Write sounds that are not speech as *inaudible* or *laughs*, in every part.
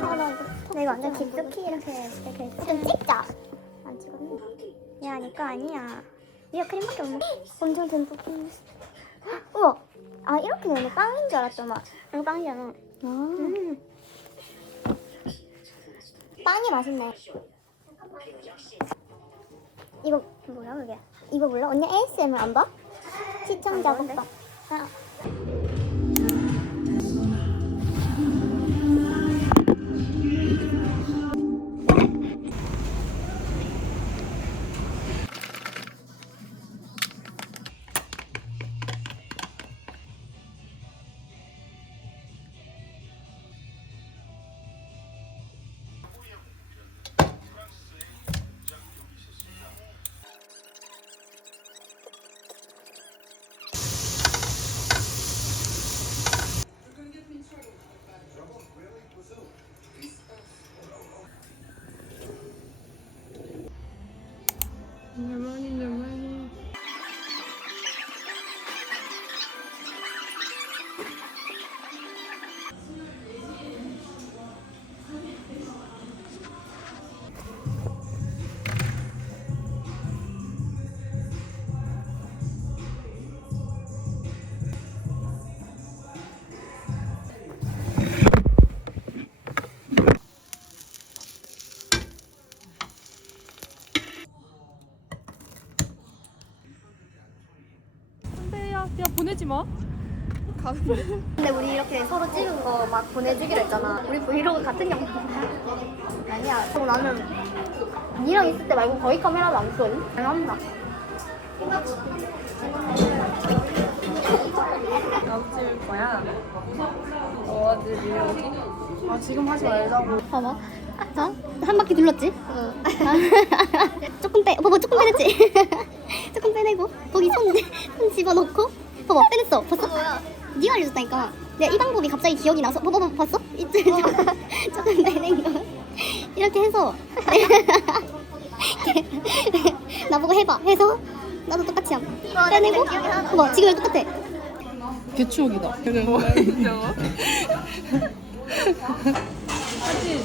이거, 이거 완전 깊숙이 이렇게 이렇게 좀 찍자. 안 찍었네. 야, 니거 아니야. 니가 크림밖에 없네. 엄청 듬뿍 뿌렸어. 우와. 아, 이렇게 되면 빵인 줄 알았더만. 이거 빵이잖아. 음. 빵이 맛있네. 이거 뭐야 그게? 이거 몰라? 언니 ASMR 안 봐? 시청자 오빠. 아. 마 근데 우리 이렇게 서로 찍은 거 막 보내주기로 했잖아. 우리 브이로그 같은 영상. 아니야. 그리고 나는 니랑 있을 때 말고 거의 카메라도 안? 안 한다. 나도 찍을 거야 여기 아 지금 하지 말자고 봐봐. 자, 한 바퀴 둘렀지? *laughs* 조금 빼, 봐봐, 조금 빼냈지? *laughs* 조금 빼내고, 거기 손, 손 집어넣고, 봐봐, 빼냈어. 봤어? 네가 알려줬다니까. 내가 이 방법이 갑자기 기억이 나서, 봐봐, 봐봐, 봤어? 이제 *laughs* 조금 빼낸 거. 이렇게 해서, *laughs* 나보고 해봐. 해서, 나도 똑같이 함. 빼내고, 봐봐, 지금 똑같아. 개추억이다 그래 진짜 사진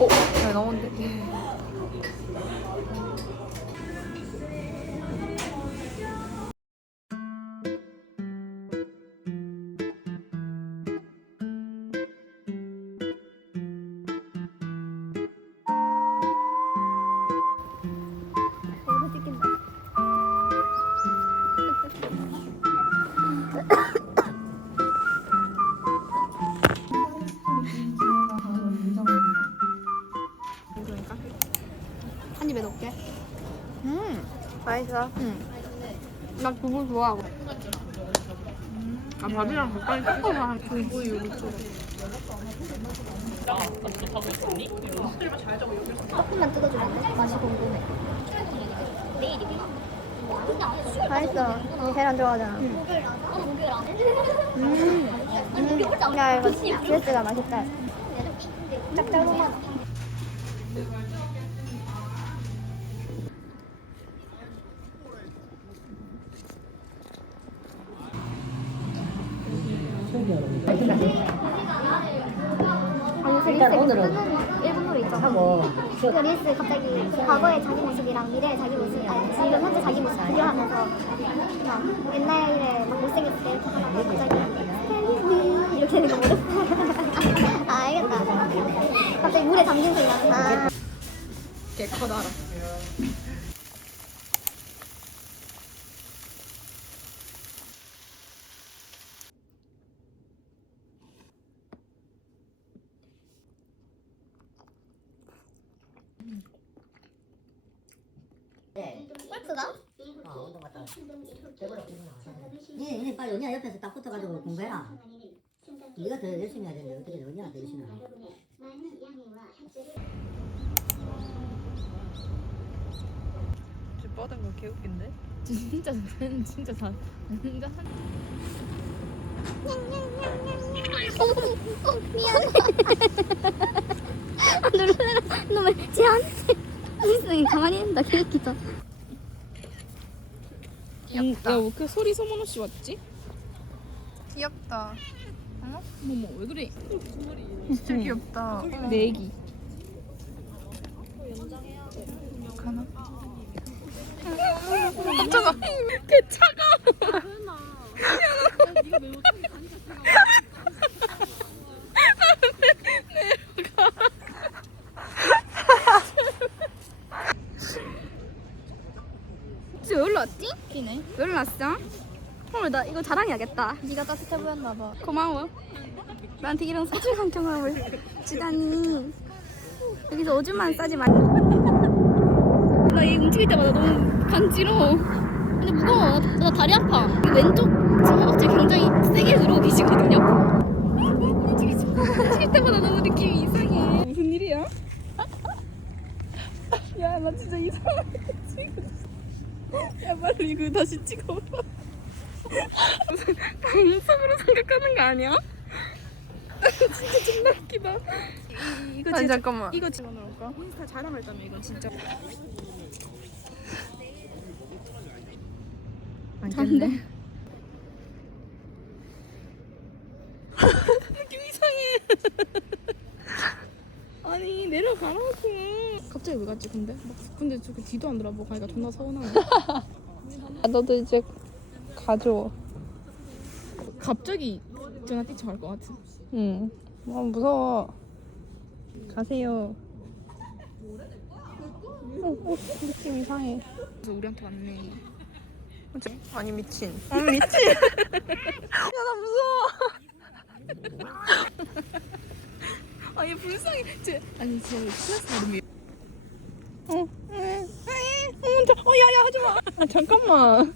어? 잘 나온대 음 맛있어 응 나 두부 좋아하고 아 밥이랑 젓갈이 섞어서 한 두부 이거 좀 조금만 뜯어주면 맛이 궁금해. 맛있어. 이 계란 들어가잖아. 음. 음. 야 이거 드레스가 맛있다. 짭짤하다. 일단 오늘은 일본 노래 있잖아. 그 릴스 갑자기 과거의 자기 모습이랑 미래의 자기 모습, 아니 지금 현재 자기 모습 비교하면서 막 옛날에 막 못생겼을 때 이렇게 하다가 갑자기 스탠리 이렇게 되는 거 모르겠어. *laughs* 아 알겠다. 갑자기 물에 잠긴 소리 아. 개 커다라 셀프가? 어, 운동 갔다 와. 배불러, 배불러. 니네, 니네 빨리 언니야 옆에서 딱 붙어가지고 공부해라. 네가 더 열심히 해야 되는데 어떻게 언니가 더 열심히 해. 진짜 뻗은 거 개웃긴데? 진짜 쟤는 진짜 다 진짜 한 미안해. 아, 놀래라. 너무 쟤한테 무슨 가만히 있는다. 개웃기다. 야, 왜 이렇게 소리 소문 없이 왔지? 귀엽다. 어머? 어머, 왜 그래? 진짜 귀엽다. *laughs* 내 애기. 가나? 깜짝아. 개 차가. 지금 여기로 왔지? 기네. 여기로 왔어? 헐, 나 이거 자랑해야겠다. 네가 따뜻해 보였나 봐. 고마워. 나한테 이런 소중한 경험을 주다니. 여기서 오줌만 싸지 마. 나이 움직일 때마다 너무 간지러워. 근데 무거워. 나, 나 다리 아파. 이 왼쪽 지금 허벅지 굉장히 세게 누르고 계시거든요. 움직이지 마. 움직일 때마다 너무 느낌이 이상해. 무슨 일이야? 야, 나 진짜 지금. 야, 빨리 이거 다시 찍어봐. 무슨 방송으로 생각하는 거 아니야? 진짜 존나 웃기다. 이, 이거 아니 잠깐만. 이거 집어넣을까? 인스타 자랑할 때면 이건 진짜 안겠네. 느낌 이상해. 아니 내려가라고. 갑자기 왜 갔지 근데? 막 근데 저기 뒤도 안 돌아보고 가니까 존나 서운하네. *laughs* 아, 너도 이제 가줘. 갑자기 전화 뛰쳐갈 것 같아. 응. 아 무서워. 가세요. 어, 어, 느낌 이상해. 그래서 우리한테 왔네. 아니 미친. 아 미친. *laughs* 야 나 무서워. *laughs* 아얘 불쌍해. 쟤 아니 쟤 클래스 이름이 어, 에, 에, 어, 저, 어, 야야 하지 마. 아 잠깐만.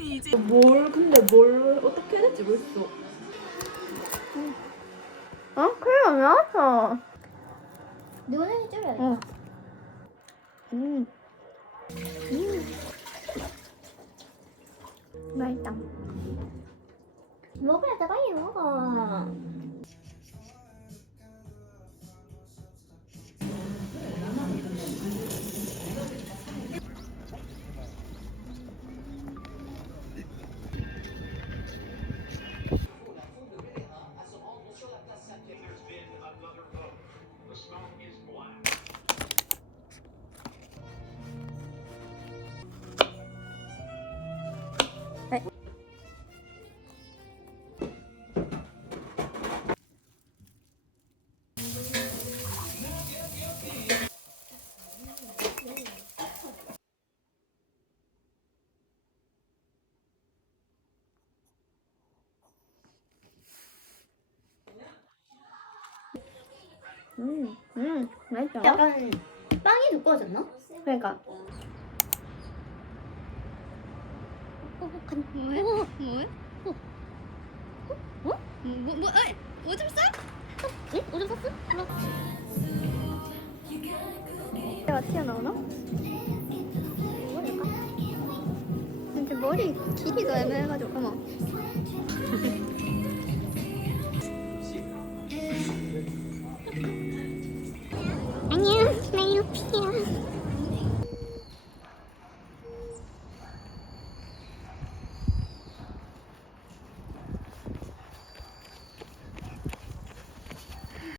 이제 뭘 근데 뭘 어떻게 해야 될지 모르겠어. 어? 그래 알았어. 눈을 찌면 어. 음. 맛있다. 먹어야 돼 빨리 먹어. 음, 음, 맛있어. 약간 빵이 두꺼워졌나? 그러니까. 뭐야? 뭐야? 어? 어? 어? 뭐, 뭐, 에? 오줌 싸? 응? 오줌 쌌어? 일로 내가 튀어나오나? 머리가? 근데 머리 길이가 애매해가지고 어머 *laughs*